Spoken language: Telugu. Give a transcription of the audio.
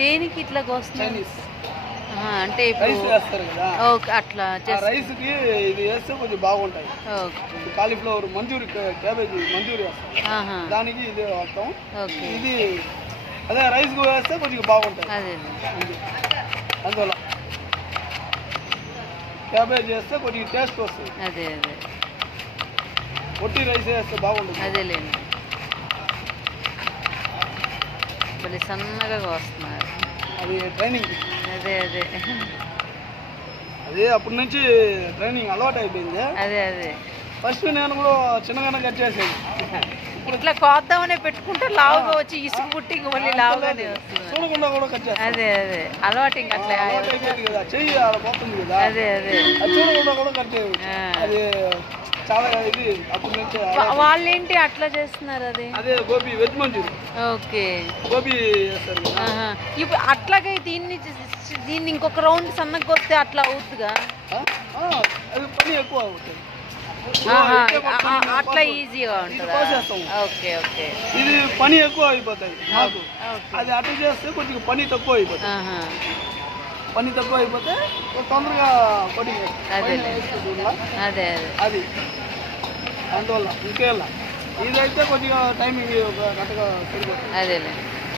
దేనికి ఇట్లా కోస్తున్నారు? చైనీస్ అంటే రైస్ ఇప్పుడు వేస్తారు కదా, ఓకే అట్లా ఆ రైస్కి ఇది వేస్తే కొంచెం బాగుంటాయి. Okay. Cauliflower manchurian, cabbage manchurian వేస్తాం, ఆహా. దానికి ఇది వాడతాం. ఓకే. ఇది అదే రైస్ వేస్తే కొంచెం బాగుంటాయి. అదే అందువల్ల క్యాబేజ్ వేస్తే కొంచెం టేస్ట్ వస్తుంది. అదే అదే ఒట్టి రైస్ వేస్తే బాగుంటుంది. అదేలేండి. మళ్ళీ సన్నగా కోస్తున్నారు. అది ట్రైనింగ్. అదే అదే అదే అప్పటి నుంచి ట్రైనింగ్ అలవాటు అయిపోయింది. అదే అదే ఫస్ట్ నేను కూడా చిన్నగానే కట్ చేసేది. ఇట్లా కోద్దామనే పెట్టుకుంటే లావుగా వచ్చి ఇసుకు పుట్టి ఇంక మళ్ళీ లావుగానే వస్తుంది. చూడకుండా కూడా కట్ చేస్తాను. అదే అదే అలవాటు ఇంకా అట్లా అలవాటు అయిపోయింది కదా, చెయ్యి ఆడ పోతుంది కదా, అదే అదే అది చూడకుండా కూడా కట్ చేయదు. అది చాలా ఇది అప్పటి నుంచి వాళ్ళేంటి అట్లా చేస్తున్నారు? అది అదే గోబీ వెజ్ మంచూరి. ఓకే. గోబీ వేస్తారు కదా. ఇప్పుడు అట్లాగే దీన్ని ఇంకొక రౌండ్ సన్నగా కొస్తే అట్లా అవుతుందిగా. అది పని ఎక్కువ అవుతుంది. అట్లా ఈజీగా ఉంటుంది. Okay okay. ఇది పని ఎక్కువ అయిపోతాయి నాకు. అది అటు చేస్తే కొంచెం పని తక్కువ అయిపోతుంది. పని తక్కువ అయిపోతే తొందరగా కొట్టి అదే అదే అది అందువల్ల ఇంకేలా ఇదైతే కొద్దిగా టైమింగ్ ఒక గంటగా సరిపోతుంది. అదేలే.